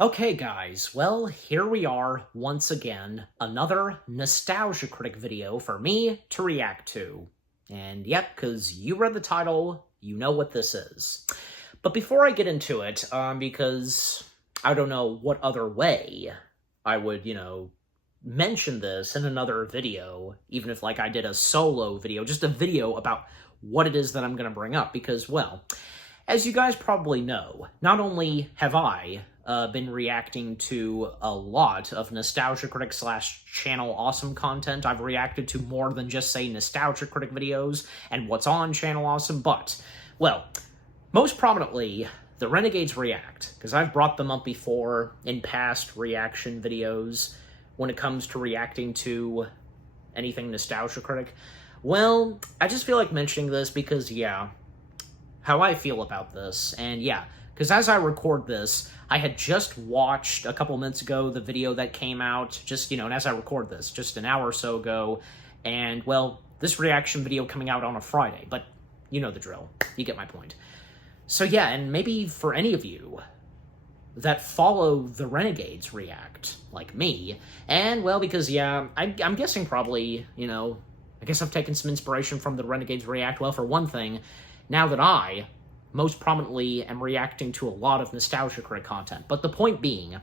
Okay, guys, well, here we are once again, another Nostalgia Critic video for me to react to. And yep, because you read the title, you know what this is. But before I get into it, because I don't know what other way I would, mention this in another video, even if, I did a solo video, just a video about what it is that I'm going to bring up, because, well, as you guys probably know, not only have I been reacting to a lot of Nostalgia Critic / Channel Awesome content. I've reacted to more than just, say, Nostalgia Critic videos and what's on Channel Awesome, but, well, most prominently, the Renegades React, because I've brought them up before in past reaction videos when it comes to reacting to anything Nostalgia Critic. Well, I just feel like mentioning this because, yeah, how I feel about this, and yeah, because as I record this, I had just watched a couple minutes ago the video that came out, just, and as I record this, just an hour or so ago, and, well, this reaction video coming out on a Friday, but you know the drill. You get my point. So yeah, and maybe for any of you that follow the Renegades React, like me, and, well, because, yeah, I'm guessing probably, I guess I've taken some inspiration from the Renegades React. Well, for one thing, now that I most prominently am reacting to a lot of Nostalgia Critic content. But the point being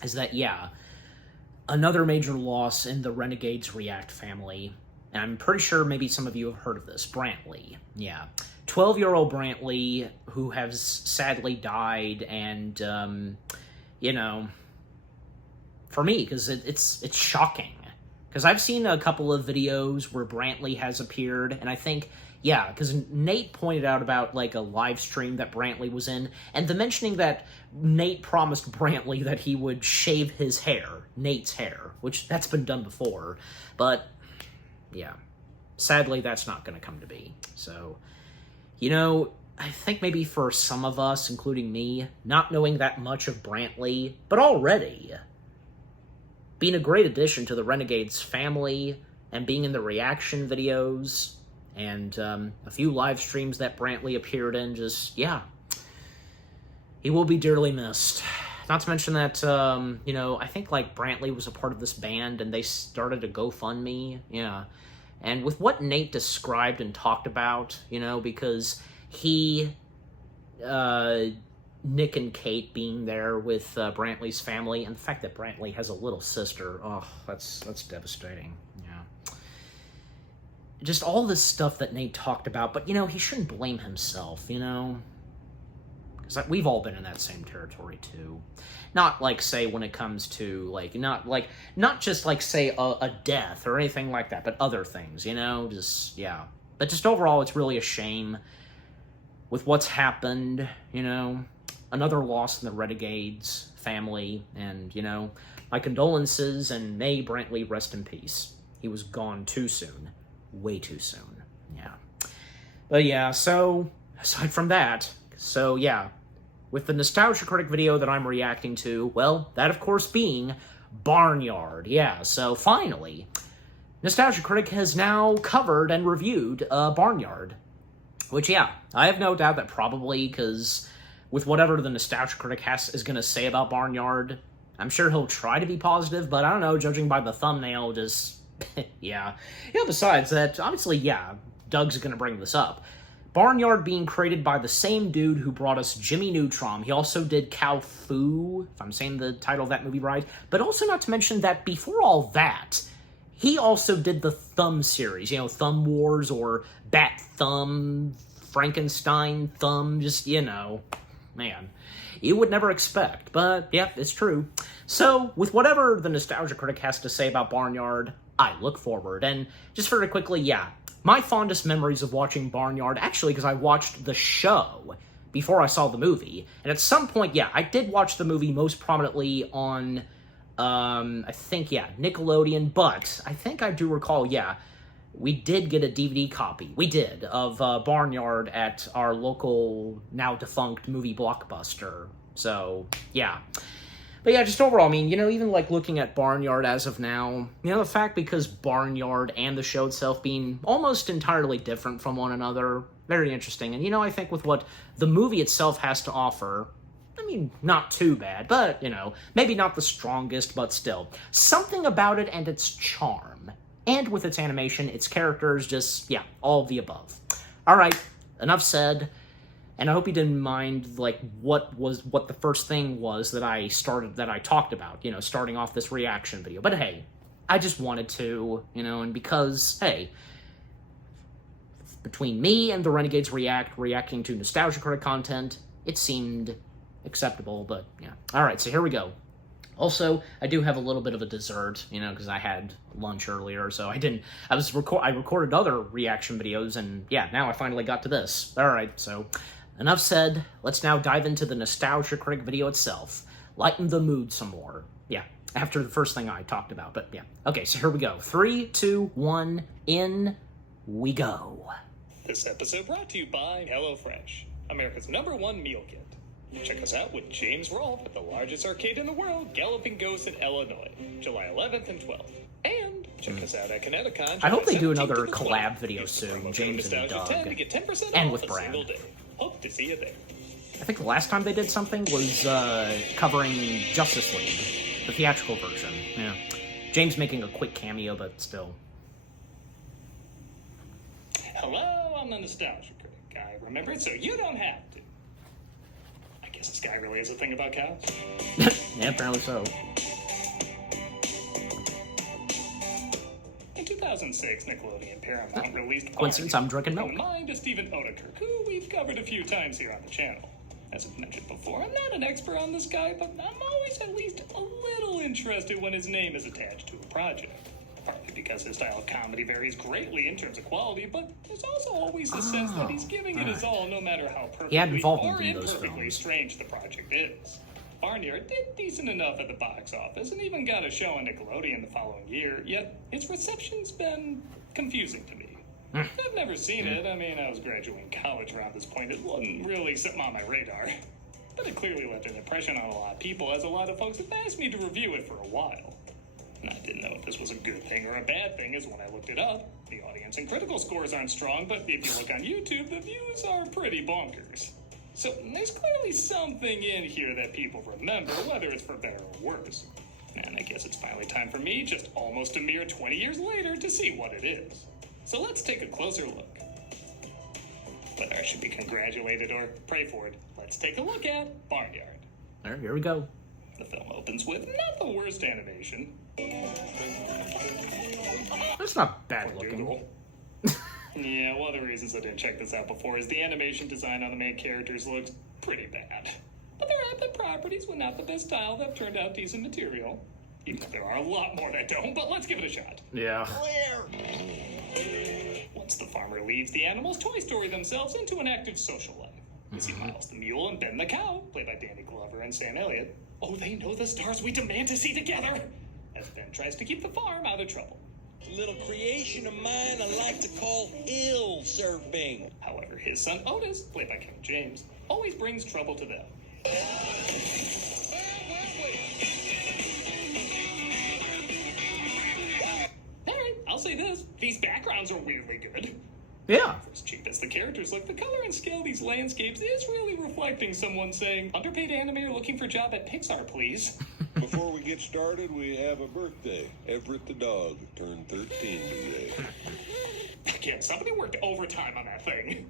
is that, yeah, another major loss in the Renegades React family, and I'm pretty sure maybe some of you have heard of this, Brantley. Yeah. 12-year-old Brantley, who has sadly died, and, for me, because it's shocking. Because I've seen a couple of videos where Brantley has appeared, and I think, yeah, because Nate pointed out about, a live stream that Brantley was in, and the mentioning that Nate promised Brantley that he would shave his hair, Nate's hair, which that's been done before, but, yeah, sadly that's not going to come to be. So, I think maybe for some of us, including me, not knowing that much of Brantley, but already being a great addition to the Renegades family, and being in the reaction videos, and a few live streams that Brantley appeared in, just, yeah. He will be dearly missed. Not to mention that, I think, Brantley was a part of this band, and they started a GoFundMe, yeah. And with what Nate described and talked about, because he, Nick and Kate being there with Brantley's family, and the fact that Brantley has a little sister, oh, that's devastating, yeah. Just all this stuff that Nate talked about, but, he shouldn't blame himself, because we've all been in that same territory, too. Not, say, when it comes to, not just, say, a death or anything like that, but other things, just, yeah. But just overall, it's really a shame with what's happened, another loss in the Renegades family, and, my condolences, and may Brantley rest in peace. He was gone too soon. Way too soon, yeah. But yeah, so, aside from that, so yeah, with the Nostalgia Critic video that I'm reacting to, well, that of course being Barnyard, yeah, so finally, Nostalgia Critic has now covered and reviewed Barnyard, which, yeah, I have no doubt that probably, because with whatever the Nostalgia Critic is going to say about Barnyard, I'm sure he'll try to be positive, but I don't know, judging by the thumbnail, just, yeah. Besides that, obviously, yeah, Doug's going to bring this up. Barnyard being created by the same dude who brought us Jimmy Neutron. He also did Cow Fu, if I'm saying the title of that movie right. But also not to mention that before all that, he also did the Thumb series. Thumb Wars or Bat Thumb, Frankenstein Thumb, just, man. You would never expect, but yeah, it's true. So, with whatever the Nostalgia Critic has to say about Barnyard, I look forward. And just very quickly, yeah, my fondest memories of watching Barnyard, actually, because I watched the show before I saw the movie. And at some point, yeah, I did watch the movie most prominently on, I think, yeah, Nickelodeon, but I think I do recall, yeah, we did get a DVD copy. We did, of Barnyard at our local, now-defunct movie Blockbuster. So, yeah. But yeah, just overall, I mean, even, looking at Barnyard as of now, the fact because Barnyard and the show itself being almost entirely different from one another, very interesting. And, I think with what the movie itself has to offer, I mean, not too bad, but, maybe not the strongest, but still. Something about it and its charm. And with its animation, its characters, just, yeah, all of the above. Alright, enough said. And I hope you didn't mind, like, what the first thing was that I talked about, starting off this reaction video. But hey, I just wanted to, and because, hey, between me and the Renegades reacting to Nostalgia Critic content, it seemed acceptable, but yeah. Alright, so here we go. Also, I do have a little bit of a dessert, because I had lunch earlier, so I recorded other reaction videos, and yeah, now I finally got to this. Alright, so enough said. Let's now dive into the Nostalgia Critic video itself. Lighten the mood some more. Yeah, after the first thing I talked about, but yeah. Okay, so here we go. 3, 2, 1, in we go. This episode brought to you by HelloFresh, America's #1 meal kit. Check us out with James Rolfe at the largest arcade in the world, Galloping Ghost in Illinois, July 11th and 12th. And check us out at Kineticon. I hope they do another collab video soon, James and Doug, and with Brad. Hope to see you there. I think the last time they did something was covering Justice League, the theatrical version. Yeah, James making a quick cameo, but still. Hello, I'm the Nostalgia Critic. I remember it so you don't have to. I guess this guy really is a thing about cows. Yeah, apparently so. In 2006, Nickelodeon Paramount released Coincidence, I'm drinking milk. Mind to Stephen Oedekerk, who we've covered a few times here on the channel. As I've mentioned before, I'm not an expert on this guy, but I'm always at least a little interested when his name is attached to a project. Partly because his style of comedy varies greatly in terms of quality, but there's also always the sense that he's giving it his all no matter how perfectly or imperfectly strange the project is. Barnyard did decent enough at the box office and even got a show on Nickelodeon the following year, yet its reception's been confusing to me. I've never seen it. I mean, I was graduating college around this point. It wasn't really something on my radar. But it clearly left an impression on a lot of people, as a lot of folks have asked me to review it for a while. And I didn't know if this was a good thing or a bad thing, as when I looked it up, the audience and critical scores aren't strong, but if you look on YouTube, the views are pretty bonkers. So there's clearly something in here that people remember, whether it's for better or worse. And I guess it's finally time for me, just almost a mere 20 years later, to see what it is. So let's take a closer look. Whether I should be congratulated or pray for it, let's take a look at Barnyard. Alright, here we go. The film opens with not the worst animation. That's not bad looking. Yeah, one of the reasons I didn't check this out before is the animation design on the main characters looks pretty bad. But there have been properties with not the best style that have turned out decent material. Even if there are a lot more that don't, but let's give it a shot. Yeah. Once the farmer leaves, the animals Toy Story themselves into an active social life. You see Miles the Mule and Ben the Cow, played by Danny Glover and Sam Elliott. Oh, they know the stars we demand to see together! As Ben tries to keep the farm out of trouble. A little creation of mine I like to call hill surfing. However, his son Otis, played by Kevin James, always brings trouble to them. Alright, I'll say this. These backgrounds are weirdly good. Yeah. For as cheap as the characters look, the color and scale of these landscapes is really reflecting someone saying, underpaid animator looking for job at Pixar, please. Before we get started, we have a birthday. Everett the dog turned 13 today. Again, somebody worked overtime on that thing.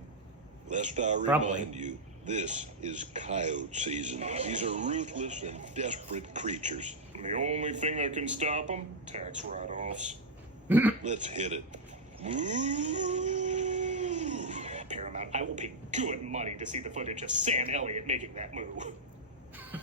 Lest I remind you, this is coyote season. These are ruthless and desperate creatures. And the only thing that can stop them? Tax write-offs. Let's hit it. Move! Paramount, I will pay good money to see the footage of Sam Elliott making that move.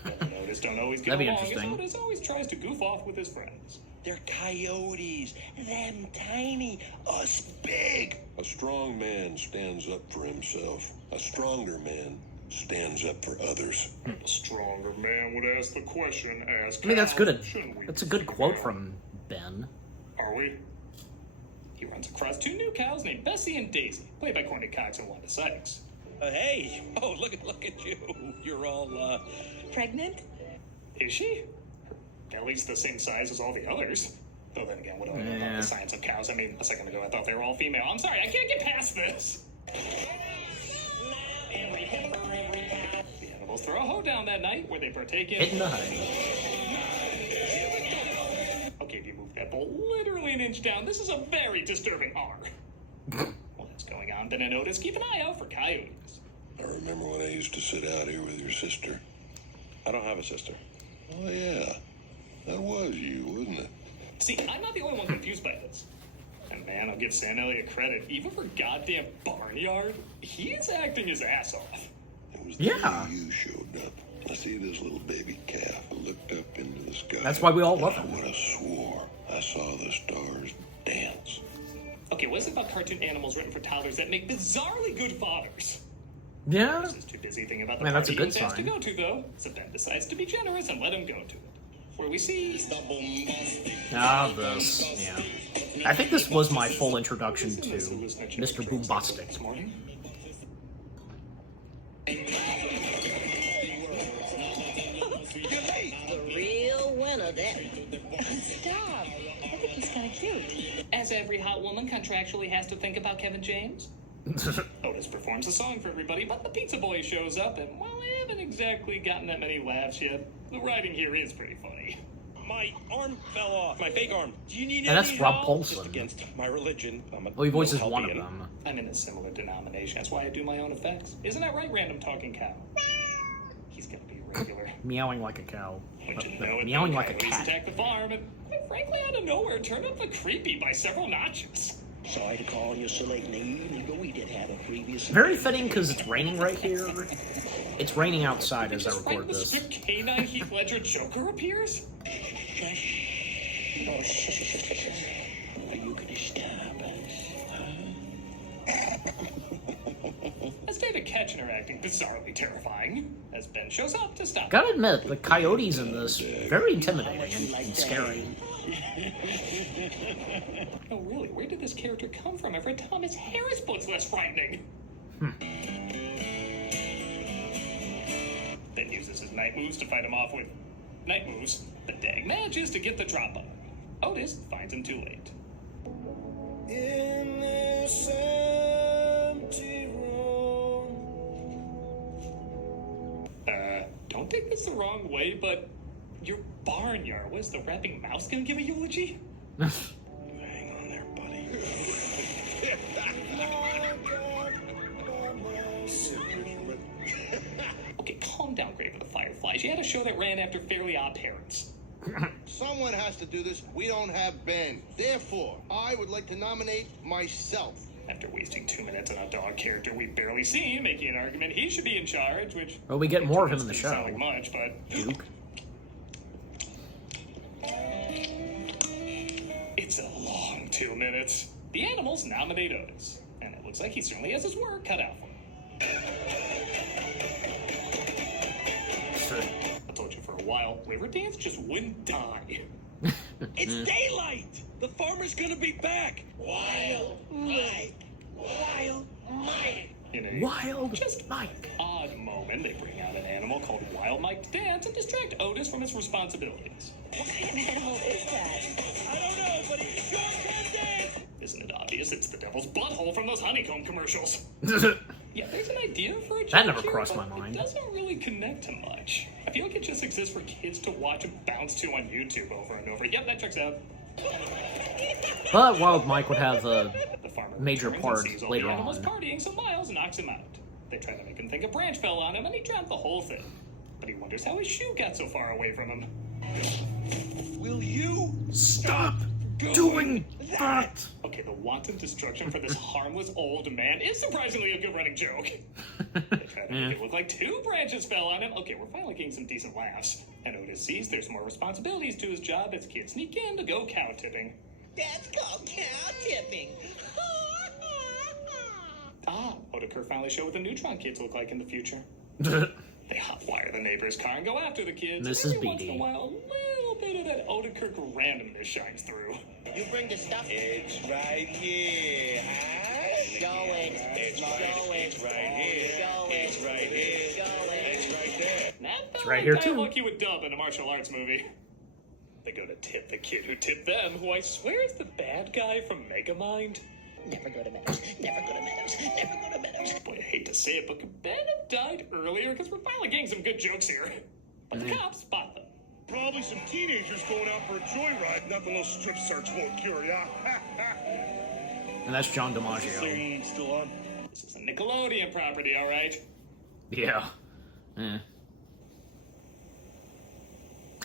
Ben and Otis don't always get That'd be along, as interesting. Otis always tries to goof off with his friends. They're coyotes. Them tiny, us big. A strong man stands up for himself. A stronger man stands up for others. A stronger man would ask the question, ask I mean, that's how good. shouldn't we That's a good proceed quote now? from Ben. Are we? He runs across two new cows named Bessie and Daisy, played by Courtney Cox and Wanda Sykes. Hey, oh, look at you. You're all, Pregnant? Is she? Her belly's the same size as all the others. Though then again, what do I know about the science of cows? I mean, a second ago I thought they were all female. I'm sorry, I can't get past this. The animals animals throw a hoedown that night where they partake in... Hitting the hay. Okay, if you move that bowl literally an inch down, this is a very disturbing R. While that's going on, Ben and Otis keep an eye out for coyotes. I remember when I used to sit out here with your sister. I don't have a sister. Oh, yeah. That was you, wasn't it? See, I'm not the only one confused by this. And man, I'll give Sam Elliott credit. Even for goddamn Barnyard, he's acting his ass off. It was the day you showed up. I see this little baby calf. I looked up into the sky. That's why we all love him. I would have swore I saw the stars dance. Okay, what is it about cartoon animals written for toddlers that make bizarrely good fathers? Yeah. This is too busy thinking about the Man, that's a party good he was asked to sign. go to, though. So Ben decides to be generous and let him go to it. Where we see... This. Yeah. I think this was my full introduction to Mr. Boombastic. This morning. The real winner there. Stop. I think he's kind of cute. As every hot woman contractually has to think about Kevin James. Otis performs a song for everybody, but the pizza boy shows up, and while I haven't exactly gotten that many laughs yet, the writing here is pretty funny. My arm fell off. My fake arm. Do you need And that's any Rob help? Paulson. Just against my religion. I'm a Well, he voices no one of helpian. them. I'm in a similar denomination. That's why I do my own effects. Isn't that right, random talking cow? He's gonna be a regular. Meowing like a cow. Wouldn't you know it, Meowing the like a coyotes cat. attacked the farm, and quite frankly, out of nowhere, turned up the creepy by several notches. Sorry to call you so late in the evening, but we did have a previous... Very fitting because it's raining right here. It's raining outside as I Just right record in the this. script, K9 Heath Ledger Joker appears? Oh, shh. Are you gonna stop us? That's David Ketchner acting bizarrely terrifying, as Ben shows up to stop him. Gotta admit, the coyotes in this very intimidating and scary. No, really, where did this character come from? I've read Thomas Harris books less frightening. Ben uses his night moves to fight him off with night moves, but Dag manages to get the drop on him. Otis finds him too late. In this empty room. Don't take this the wrong way, but your Barnyard, was the rapping mouse gonna give a eulogy? Hang on there, buddy. Okay, calm down, Grave of the Fireflies. You had a show that ran after Fairly Odd Parents. Someone has to do this. We don't have Ben. Therefore, I would like to nominate myself. After wasting 2 minutes on a dog character we barely see, making an argument he should be in charge, which... Well, we get more of him in the doesn't sound show. like much, but... Duke. It's a long 2 minutes. The animals nominate Otis, and it looks like he certainly has his work cut out for him. I told you for a while, Riverdance just wouldn't die. It's daylight! The farmer's gonna be back! Wild Mike! Wild Mike! In a Wild just Mike. odd moment, they bring out an animal called Wild Mike to dance and distract Otis from his responsibilities. What kind of animal is that? I don't know, but he sure can dance! Isn't it obvious it's the devil's butthole from those honeycomb commercials? Yeah, there's an idea for a joke That never here, crossed but my mind. It doesn't really connect to much. I feel like it just exists for kids to watch and bounce to on YouTube over and over. Yep, that checks out. But Wild Mike would have a The farmer major returns part and sees all later the animals on. partying, so Miles knocks him out. They try to make him think a branch fell on him, and he dropped the whole thing. But he wonders how his shoe got so far away from him. Will you Stop doing that! Okay, the wanton destruction for this harmless old man is surprisingly a good running joke. They try to make it look like 2 branches fell on him. Okay, we're finally getting some decent laughs. And Otis sees there's more responsibilities to his job as kids sneak in to go cow tipping. That's called cow tipping. Otakar finally showed what the Neutron kids look like in the future. They hotwire the neighbor's car and go after the kids. Mrs. And every once in Beatty. a while, a little bit of that Otakirk randomness shines through. You bring the stuff. It's right here, huh? Show it. It's Show right, it. it's right here. Show it. It's right here. Show it. It's right there. That felt right like here, too. dialogue you would dub in a martial arts movie. They go to tip the kid who tipped them, who I swear is the bad guy from Megamind. Never go to Meadows. Never go to Meadows. Never go to Meadows. Boy, I hate to say it, but could Ben have died earlier? Because we're finally getting some good jokes here. But the cops spot them. Probably some teenagers going out for a joyride. Nothing no strip search won't cure, yeah? And that's John DiMaggio. Ain't still on. This is a Nickelodeon property, all right? Yeah.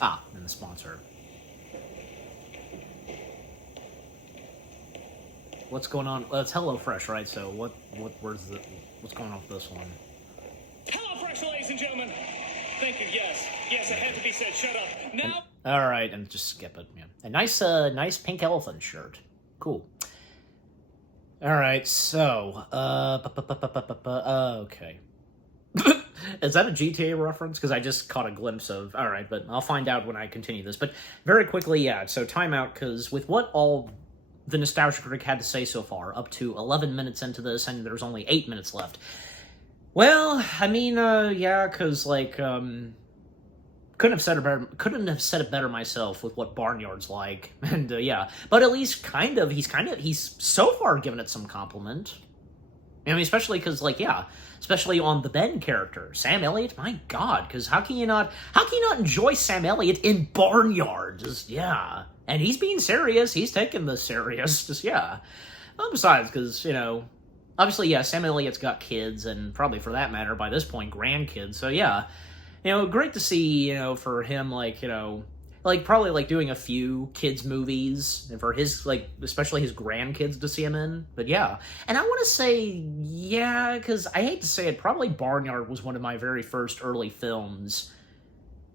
Ah, and the sponsor. What's going on? Well, it's HelloFresh, right? So what's going on with this one? HelloFresh, ladies and gentlemen. Thank you, yes. Yes, it had to be said. Shut up. Now... All right, and just skip it. Yeah. A nice pink elephant shirt. Cool. All right, so okay. Is that a GTA reference? Because I just caught a glimpse of. All right, but I'll find out when I continue this. But very quickly, yeah. So timeout, because with what all the Nostalgia Critic had to say so far, up to 11 minutes into this, and there's only 8 minutes left. Well, I mean, yeah, because like, couldn't have said it better myself with what Barnyard's like, and yeah, but at least he's so far given it some compliment. I mean, especially because like, yeah, especially on the Ben character, Sam Elliott. My God, because how can you not enjoy Sam Elliott in Barnyard? Just yeah, and he's being serious. He's taking this serious. Just yeah. Well, besides, because obviously, yeah, Sam Elliott's got kids, and probably for that matter, by this point, grandkids. So yeah. Great to see, for him, like, probably, like, doing a few kids' movies, and for his, like, especially his grandkids to see him in, but yeah. And I want to say, yeah, because I hate to say it, probably Barnyard was one of my very first early films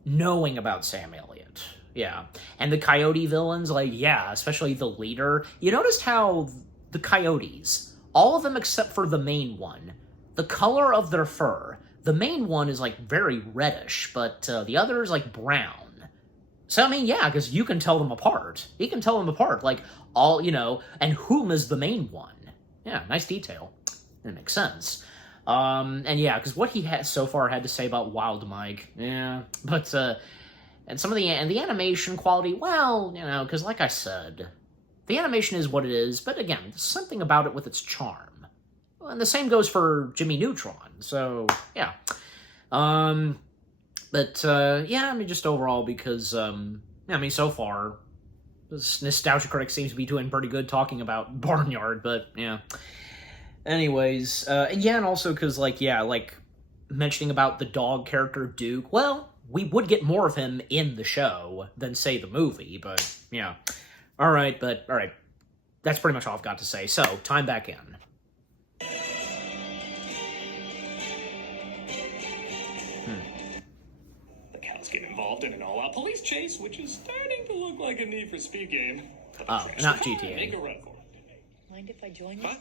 knowing about Sam Elliott, yeah. And the Coyote villains, like, yeah, especially the leader. You noticed how the Coyotes, all of them except for the main one, the color of their fur, the main one is, like, very reddish, but the other is, like, brown. So, I mean, yeah, because you can tell them apart. You can tell them apart, like, all, and whom is the main one. Yeah, nice detail. It makes sense. And yeah, because what he has so far had to say about Wild Mike, yeah, but, and some of the animation quality, well, because like I said, the animation is what it is, but again, there's something about it with its charm. And the same goes for Jimmy Neutron, so, yeah. But, yeah, I mean, just overall, because, I mean, so far, this Nostalgia Critic seems to be doing pretty good talking about Barnyard, but, yeah. Anyways, and yeah, and also because, like, yeah, like, mentioning about the dog character, Duke, well, we would get more of him in the show than, say, the movie, but, yeah. Alright, that's pretty much all I've got to say, so, time back in. Get involved in an all-out police chase, which is starting to look like a Need for Speed game. Oh, not GTA. Make a run for it. Mind if I join you? Huh?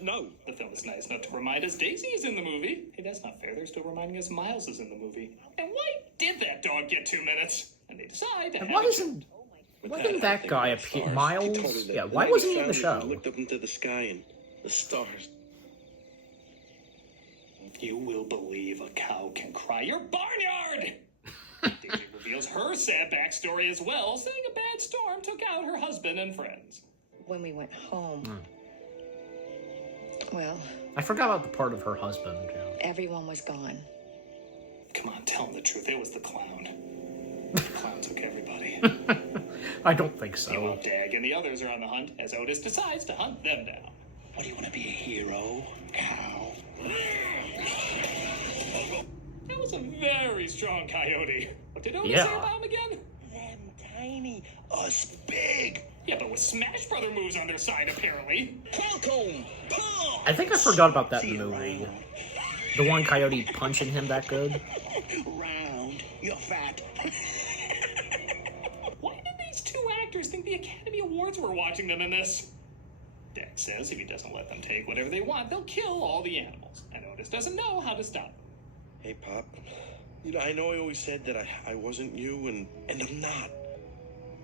No. The film is nice enough to remind us Daisy is in the movie. Hey, that's not fair. They're still reminding us Miles is in the movie. And why did that dog get 2 minutes? And they decide to have why isn't that guy appear? Miles? Yeah, why wasn't he in the show? Looked up into the sky and the stars. You will believe a cow can cry. You're Barnyard! Daisy reveals her sad backstory as well, saying a bad storm took out her husband and friends. When we went home, well, I forgot about the part of her husband. Yeah. everyone was gone. Come on, tell him the truth. It was the clown. The clown took everybody. I don't think so. Meanwhile, Dag and the others are on the hunt as Otis decides to hunt them down. What do you want to be, a hero? Cow? That was a very strong coyote. What did Otis say about him again? Them tiny, us big. Yeah, but with Smash Brother moves on their side, apparently. Falcon, punch! I think I forgot about that in the movie. The one coyote punching him that good. Round, you're fat. Why did these two actors think the Academy Awards were watching them in this? Dag says if he doesn't let them take whatever they want, they'll kill all the animals. And Otis doesn't know how to stop them. Hey, Pop. I know I always said that I wasn't you, and I'm not.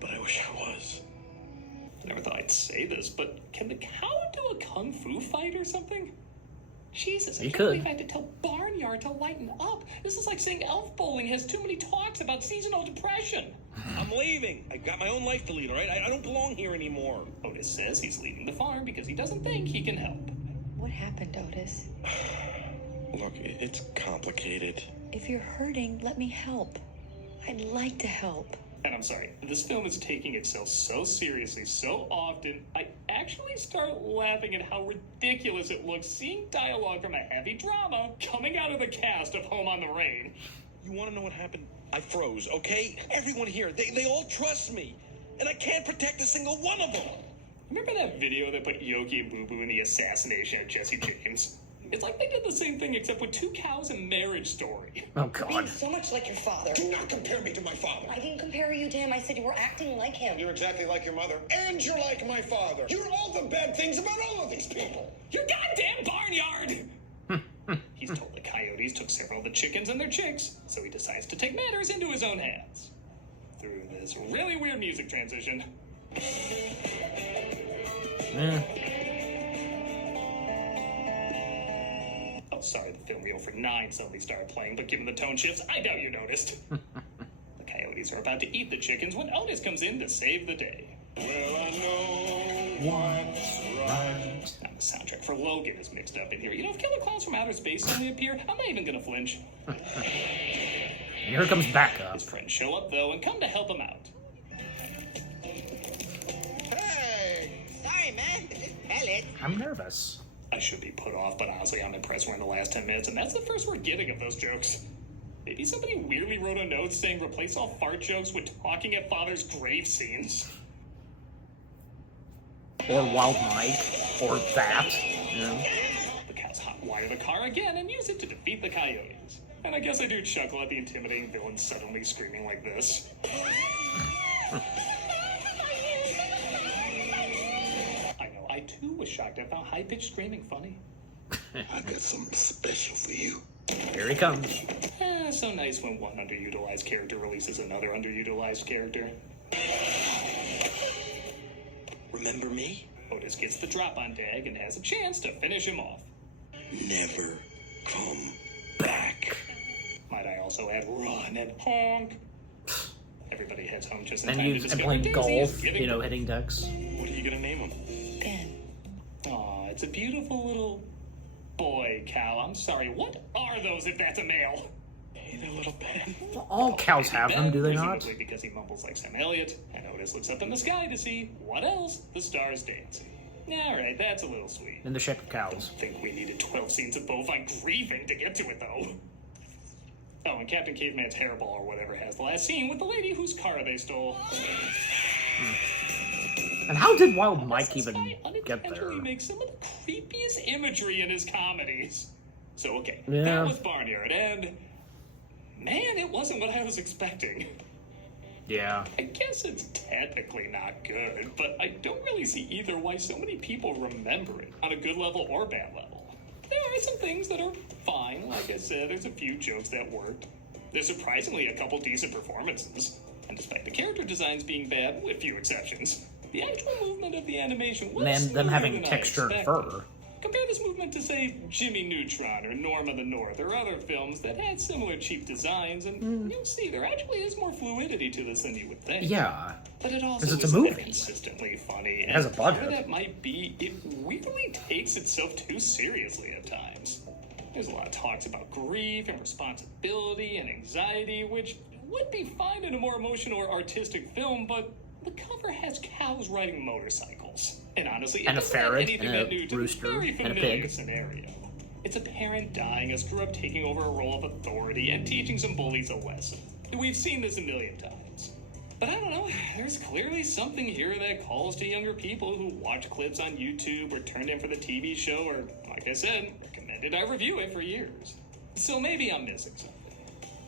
But I wish I was. I never thought I'd say this, but can the cow do a kung fu fight or something? Jesus, I You can't could. believe I had to tell Barnyard to lighten up. This is like saying elf bowling has too many talks about seasonal depression. I'm leaving. I got my own life to lead, all right? I don't belong here anymore. Otis says he's leaving the farm because he doesn't think he can help. What happened, Otis? Look, it's complicated. If you're hurting, let me help. I'd like to help. And I'm sorry, this film is taking itself so seriously so often, I actually start laughing at how ridiculous it looks seeing dialogue from a heavy drama coming out of the cast of Home on the Range. You want to know what happened? I froze, okay? Everyone here, they all trust me. And I can't protect a single one of them. Remember that video that put Yogi and Boo Boo in the assassination of Jesse James? It's like they did the same thing except with two cows and Marriage Story. Oh, God. So much like your father. Do not compare me to my father. I didn't compare you to him. I said you were acting like him. You're exactly like your mother. And you're like my father. You're all the bad things about all of these people. Your goddamn barnyard! He's told the coyotes took several of the chickens and their chicks, so he decides to take matters into his own hands. Through this really weird music transition. Oh, sorry, the film reel for 9 suddenly started playing, but given the tone shifts, I doubt you noticed. The coyotes are about to eat the chickens when Otis comes in to save the day. Well, I know what's right. Now the soundtrack for Logan is mixed up in here. You know, if Killer Clowns from Outer Space suddenly appear, I'm not even gonna flinch. And here comes backup. His friends show up, though, and come to help him out. Hey! Sorry, man. This is Pellet. I'm nervous. I should be put off, but honestly, I'm impressed we're in the last 10 minutes, and that's the first we're getting of those jokes. Maybe somebody weirdly wrote a note saying replace all fart jokes with talking at father's grave scenes. Or Wild Mike. Or that. You know? The cows hotwire the car again and use it to defeat the coyotes. And I guess I do chuckle at the intimidating villain suddenly screaming like this. I know, I too was shocked. I found high-pitched screaming funny. I got something special for you. Here he comes. So nice when one underutilized character releases another underutilized character. Remember me? Otis gets the drop on Dag and has a chance to finish him off. Never come back. Might I also add run and honk? Everybody heads home just in And time to you discover playing Daisy golf, is giving you know, hitting ducks. What are you gonna name him? Ben. Aw, it's a beautiful little boy cow. I'm sorry, what are those if that's a male? Hey there, little Ben. All cows have them, do they not? Presumably because he mumbles like Sam Elliott, and Otis looks up in the sky to see what else the stars dance. Alright, that's a little sweet. In the shape of cows. I think we needed 12 scenes of bovine grieving to get to it, though. Oh, and Captain Caveman's hairball or whatever has the last scene with the lady whose car they stole. And how did Wild Mike This even guy get there? unintentionally makes some of the creepiest imagery in his comedies. So, okay, Yeah. that was Barnyard, and man, it wasn't what I was expecting. Yeah. I guess it's technically not good, but I don't really see either why so many people remember it on a good level or bad level. There are some things that are fine. Like I said, there's a few jokes that worked. There's surprisingly a couple decent performances. And despite the character designs being bad, with few exceptions, the actual movement of the animation was And them smoother having than I textured expected. fur. Compare this movement to, say, Jimmy Neutron or Norm of the North or other films that had similar cheap designs, and you'll see there actually is more fluidity to this than you would think. Yeah. But it also 'Cause it's a isn't movie. consistently funny. It has a and part of budget. that might be it weirdly takes itself too seriously at times. There's a lot of talks about grief and responsibility and anxiety, which would be fine in a more emotional or artistic film, but the cover has cows riding motorcycles. And honestly, it And a doesn't add ferret, anything and a that new to the rooster, very and a familiar pig. scenario. It's a parent dying, a screw-up taking over a role of authority, and teaching some bullies a lesson. We've seen this a million times. But I don't know, there's clearly something here that calls to younger people who watch clips on YouTube or turned in for the TV show or, like I said, recommended I review it for years. So maybe I'm missing something.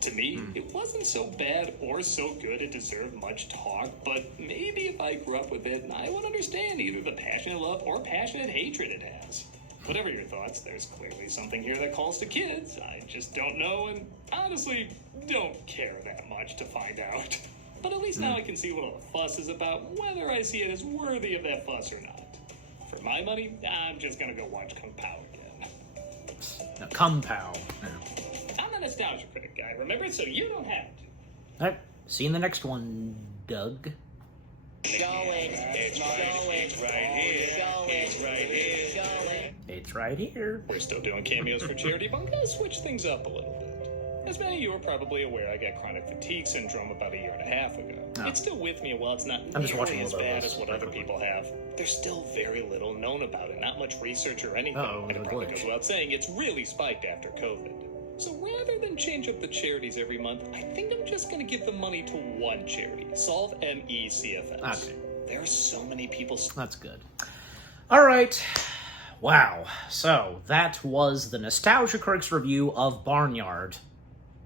To me, it wasn't so bad or so good it deserved much talk, but maybe if I grew up with it, I would understand either the passionate love or passionate hatred it has. Whatever your thoughts, there's clearly something here that calls to kids. I just don't know, and honestly, don't care that much to find out. But at least now I can see what all the fuss is about, whether I see it as worthy of that fuss or not. For my money, I'm just gonna go watch Kung Pao again. No, Kung Pao. Yeah. I'm a nostalgia critic guy, remember? So you don't have to. All right, see you in the next one, Doug. It's It's right here. We're still doing cameos for charity, but I'm gonna switch things up a little bit. As many of you are probably aware, I got chronic fatigue syndrome about 1.5 years ago. Oh. It's still with me, and while it's not I'm just watching nearly as a little bad of as what this. other people have, there's still very little known about it. Not much research or anything. Uh-oh, and it a probably glitch. goes without saying, it's really spiked after COVID. So rather than change up the charities every month, I think I'm just gonna give the money to one charity. Solve MECFS. Okay. There are so many people... That's good. All right. Wow. So that was the Nostalgia Critics review of Barnyard.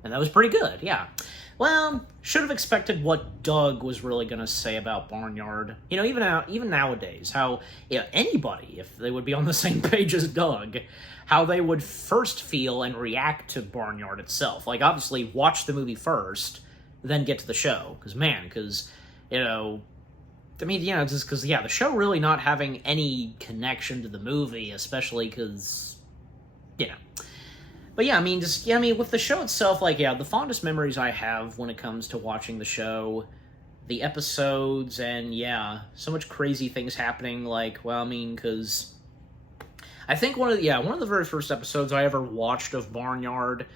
And that was pretty good, yeah. Well, should have expected what Doug was really going to say about Barnyard. You know, even nowadays, how anybody, if they would be on the same page as Doug, how they would first feel and react to Barnyard itself. Like, obviously, watch the movie first, then get to the show. Because, just because, the show really not having any connection to the movie, especially because, But with the show itself, the fondest memories I have when it comes to watching the show, the episodes, and so much crazy things happening, because I think one of the very first episodes I ever watched of Barnyard,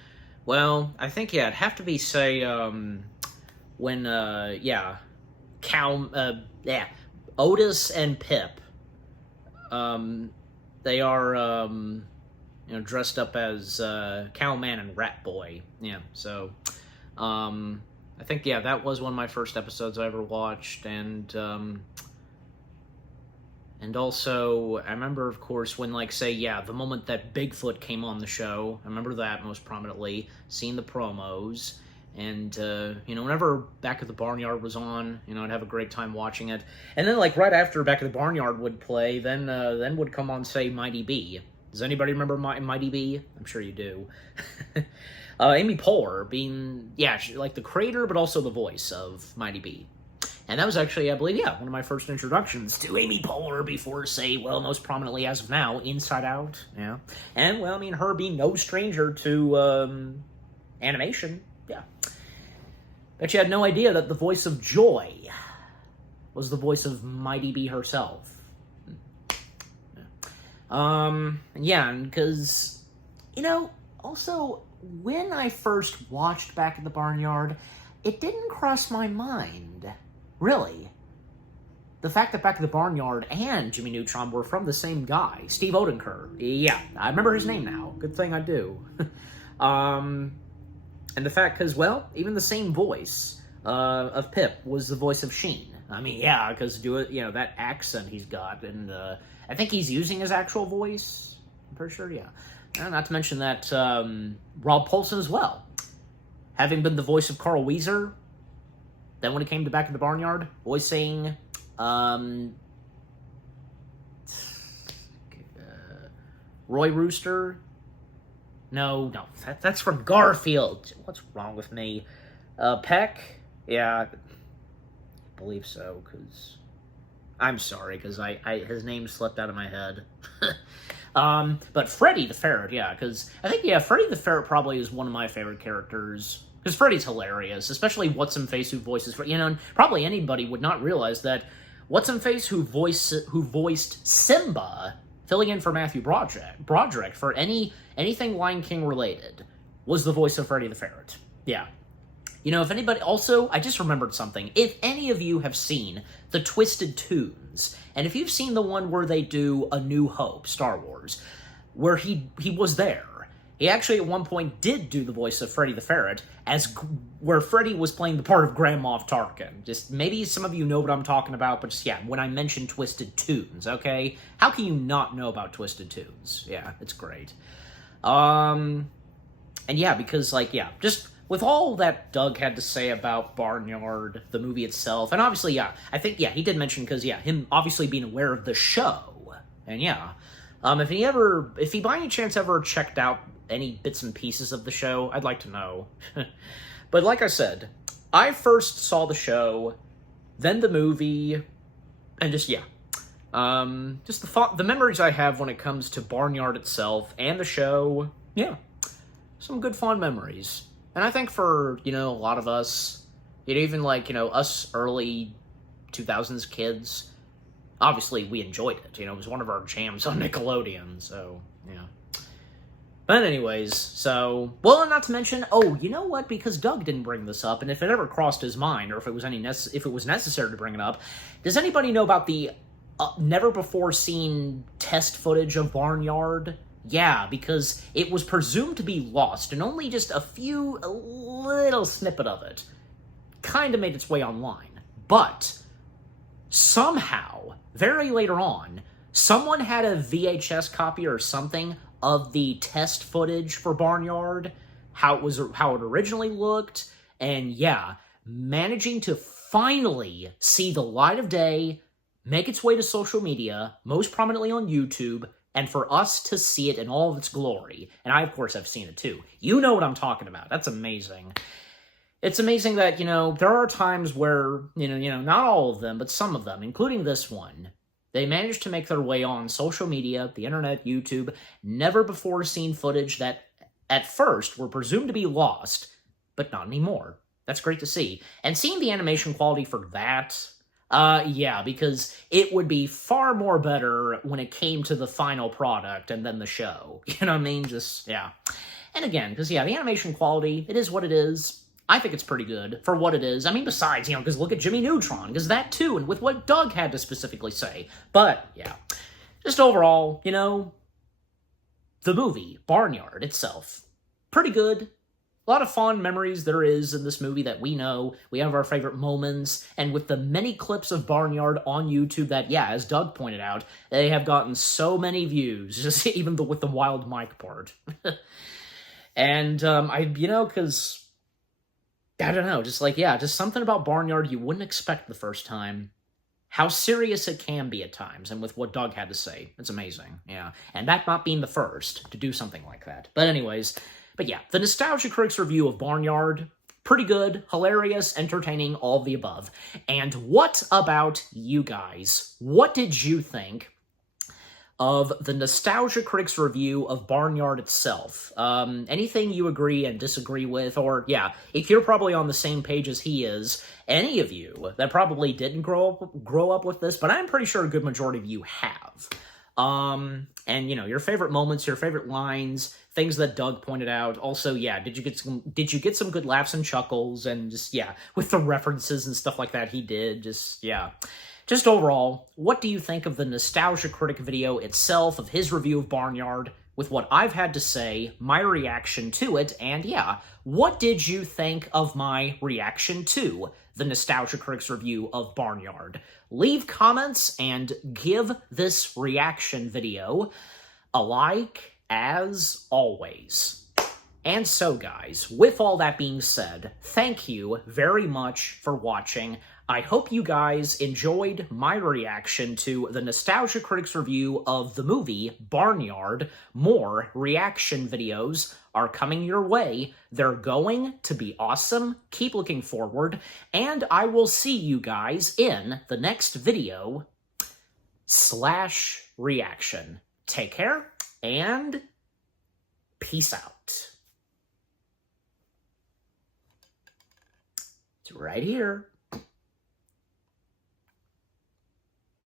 I think, it'd have to be, say, when, Otis and Pip, they are, dressed up as Cowman and Rat Boy. Yeah, so I think that was one of my first episodes I ever watched, and also I remember, of course, when the moment that Bigfoot came on the show. I remember that most prominently, seeing the promos, and whenever Back at the Barnyard was on, I'd have a great time watching it. And then right after Back at the Barnyard would play, then would come on, say, Mighty B. Does anybody remember Mighty B? I'm sure you do. Amy Poehler being, the creator, but also the voice of Mighty B. And that was actually, I believe, one of my first introductions to Amy Poehler before, say, most prominently as of now, Inside Out. Yeah. And, her being no stranger to animation. Yeah. Bet you had no idea that the voice of Joy was the voice of Mighty B herself. Because, also, when I first watched Back at the Barnyard, it didn't cross my mind, really. The fact that Back at the Barnyard and Jimmy Neutron were from the same guy, Steve Odenker. Yeah, I remember his name now. Good thing I do. And the fact, because, even the same voice of Pip was the voice of Sheen. Because that accent he's got, and I think he's using his actual voice. I'm pretty sure, yeah. Not to mention that Rob Paulson as well, having been the voice of Carl Weezer. Then when it came to Back in the Barnyard, voicing Roy Rooster. No, that's from Garfield. What's wrong with me? Peck? Yeah, I believe so, because I'm sorry, because his name slipped out of my head. But Freddy the Ferret, because I think, Freddy the Ferret probably is one of my favorite characters, because Freddy's hilarious, especially What's-Him-Face, who voices Freddy. And probably anybody would not realize that What's-Him-Face, who voiced Simba, filling in for Matthew Broderick for anything Lion King related, was the voice of Freddy the Ferret. Yeah. If anybody... Also, I just remembered something. If any of you have seen the Twisted Tunes, and if you've seen the one where they do A New Hope, Star Wars, where he was there, he actually at one point did do the voice of Freddy the Ferret, where Freddy was playing the part of Grand Moff Tarkin. Just, maybe some of you know what I'm talking about, but just, when I mention Twisted Tunes, okay? How can you not know about Twisted Tunes? Yeah, it's great. And because, just... with all that Doug had to say about Barnyard, the movie itself, and obviously, I think, he did mention, because, him obviously being aware of the show, and if he by any chance ever checked out any bits and pieces of the show, I'd like to know. But like I said, I first saw the show, then the movie, and just the memories I have when it comes to Barnyard itself, and the show, yeah, some good fond memories. And I think for, a lot of us, even like, us early 2000s kids, obviously we enjoyed it. It was one of our jams on Nickelodeon, so, yeah. But anyways, so, well, and not to mention, oh, you know what, because Doug didn't bring this up, and if it ever crossed his mind, or if it was necessary to bring it up, does anybody know about the never-before-seen test footage of Barnyard? Yeah, because it was presumed to be lost, and only just a little snippet of it kind of made its way online. But somehow, very later on, someone had a VHS copy or something of the test footage for Barnyard, how it originally looked, and yeah, managing to finally see the light of day, make its way to social media, most prominently on YouTube, and for us to see it in all of its glory. And I, of course, have seen it too. You know what I'm talking about. That's amazing. It's amazing that, there are times where, not all of them, but some of them, including this one, they managed to make their way on social media, the internet, YouTube, never-before-seen footage that, at first, were presumed to be lost, but not anymore. That's great to see. And seeing the animation quality for that, yeah, because it would be far more better when it came to the final product and then the show. You know what I mean? Just, yeah. And again, because, yeah, the animation quality, it is what it is. I think it's pretty good for what it is. I mean, besides, because look at Jimmy Neutron, because that too, and with what Doug had to specifically say. But, yeah, just overall, the movie, Barnyard itself, pretty good. A lot of fond memories there is in this movie that we know. We have our favorite moments, and with the many clips of Barnyard on YouTube that, yeah, as Doug pointed out, they have gotten so many views, just even with the wild mic part. And, because I don't know, just something about Barnyard you wouldn't expect the first time. How serious it can be at times, and with what Doug had to say. It's amazing, yeah. And that not being the first to do something like that. But anyways, yeah, the Nostalgia Critics review of Barnyard, pretty good, hilarious, entertaining, all of the above. And what about you guys? What did you think of the Nostalgia Critics review of Barnyard itself? Anything you agree and disagree with, or, yeah, if you're probably on the same page as he is, any of you that probably didn't grow up with this, but I'm pretty sure a good majority of you have. And, your favorite moments, your favorite lines, things that Doug pointed out. Also, yeah, did you get some good laughs and chuckles, and just, yeah, with the references and stuff like that he did, just, yeah. Just overall, what do you think of the Nostalgia Critic video itself, of his review of Barnyard, with what I've had to say, my reaction to it, and yeah, what did you think of my reaction to the Nostalgia Critics review of Barnyard? Leave comments and give this reaction video a like, as always. And so, guys, with all that being said, thank you very much for watching. I hope you guys enjoyed my reaction to the Nostalgia Critics review of the movie Barnyard. More reaction videos are coming your way. They're going to be awesome. Keep looking forward. And I will see you guys in the next video / reaction. Take care and peace out. It's right here.